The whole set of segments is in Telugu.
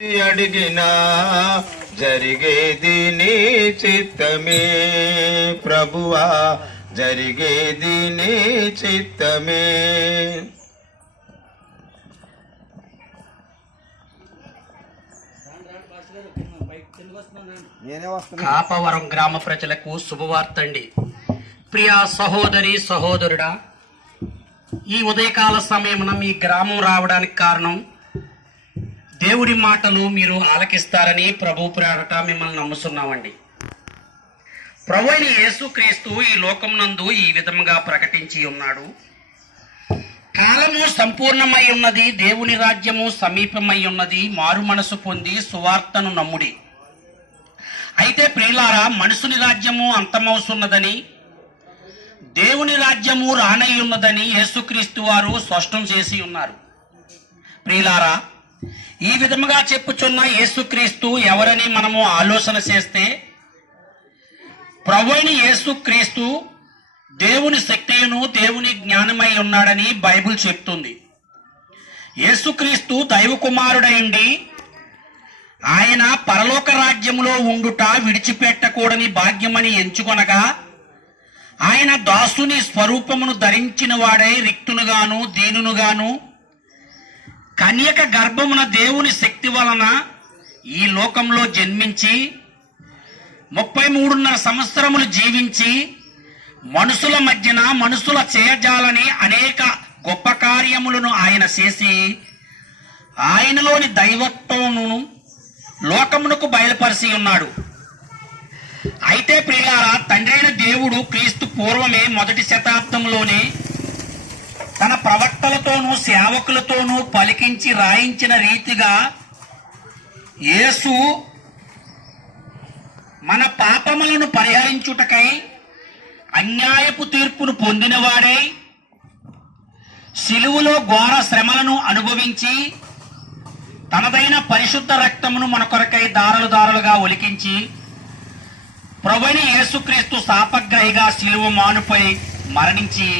అడిగినా జరిగేది నీ చిత్తమే ప్రభువా జరిగేది నీ చిత్తమే. నేనే వస్తున్నా. కాపవరం గ్రామ ప్రజలకు శుభవార్త అండి ప్రియ సహోదరి సహోదరుడా ఈ ఉదయకాల సమయమున మీ గ్రామం రావడానికి కారణం దేవుడి మాటలు మీరు ఆలకిస్తారని ప్రభు ప్రేరట మిమ్మల్ని నమ్ముతున్నామండి. ప్రభు అయిన యేసుక్రీస్తు ఈ లోకం నందు ఈ విధముగా ప్రకటించి ఉన్నాడు. కాలము సంపూర్ణమై ఉన్నది దేవుని రాజ్యము సమీపమై ఉన్నది మారు మనసు పొంది సువార్తను నమ్ముడి. అయితే ప్రియులారా మనుషుని రాజ్యము అంతమవుతున్నదని దేవుని రాజ్యము రానయ్యున్నదని యేసుక్రీస్తు వారు స్పష్టం చేసి ఉన్నారు. ప్రియులారా ఈ విధముగా చెప్పుచున్న యేసుక్రీస్తు ఎవరని మనము ఆలోచన చేస్తే ప్రభుని యేసుక్రీస్తు దేవుని శక్తియును దేవుని జ్ఞానమై ఉన్నాడని బైబిల్ చెప్తుంది. యేసుక్రీస్తు దైవ కుమారుడైండి ఆయన పరలోక రాజ్యములో ఉండుట విడిచిపెట్టకూడని భాగ్యమని ఎంచుకొనగా ఆయన దాసుని స్వరూపమును ధరించిన వాడై రిక్తునుగాను దీనునుగాను కన్యక గర్భమున దేవుని శక్తి వలన ఈ లోకంలో జన్మించి ముప్పై మూడున్నర సంవత్సరములు జీవించి మనుషుల మధ్యన మనుషుల చేయజాలని అనేక గొప్ప కార్యములను ఆయన చేసి ఆయనలోని దైవత్వమును లోకమునకు బయలుపరిచి ఉన్నాడు. అయితే ప్రియారా తండ్రైన దేవుడు క్రీస్తు పూర్వమే మొదటి శతాబ్దంలోనే తన ప్రవక్తలతోనూ సేవకులతోనూ పలికించి రాయించిన రీతిగా యేసు మన పాపములను పరిహరించుటకై అన్యాయపు తీర్పును పొందినవాడై శిలువులో ఘోర శ్రమలను అనుభవించి తనదైన పరిశుద్ధ రక్తమును మన కొరకై దారలు దారులుగా ఒలికించి ప్రభుని యేసుక్రీస్తు శాపగ్రహిగా శిలువ మానుపై మరణించి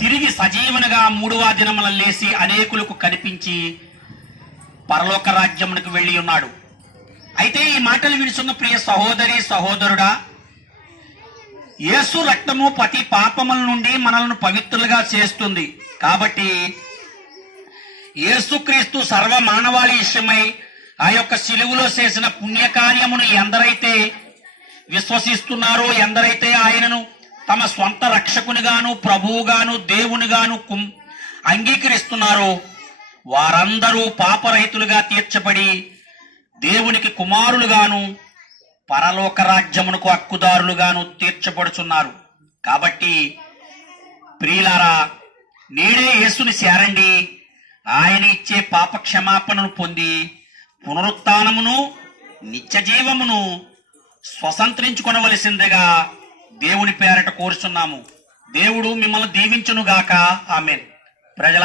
తిరిగి సజీవనగా మూడవ దినముల లేసి అనేకులకు కనిపించి పరలోక రాజ్యమునకు వెళ్ళి ఉన్నాడు. అయితే ఈ మాటలు విడుచున్న ప్రియ సహోదరి సహోదరుడా యేసు రక్తము ప్రతి పాపముల నుండి మనల్ని పవిత్రులుగా చేస్తుంది. కాబట్టి యేసుక్రీస్తు సర్వ మానవాళి విషయమై ఆ యొక్క శిలువులో చేసిన పుణ్యకార్యమును ఎందరైతే విశ్వసిస్తున్నారో ఎందరైతే ఆయనను తమ స్వంత రక్షకునిగాను ప్రభువుగాను దేవునిగాను కుం అంగీకరిస్తున్నారో వారందరూ పాపరహితులుగా తీర్చబడి దేవునికి కుమారులుగాను పరలోక రాజ్యమునకు హక్కుదారులుగాను తీర్చబడుచున్నారు. కాబట్టి ప్రియులారా నేడే యేసుని చేరండి ఆయన ఇచ్చే పాప క్షమాపణను పొంది పునరుత్నమును నిత్యజీవమును స్వతంత్రించుకొనవలసిందిగా దేవుని పేరట కోరుచున్నాము. దేవుడు మిమ్మల్ని దీవించునుగాక. ఆమెన్. ప్రజల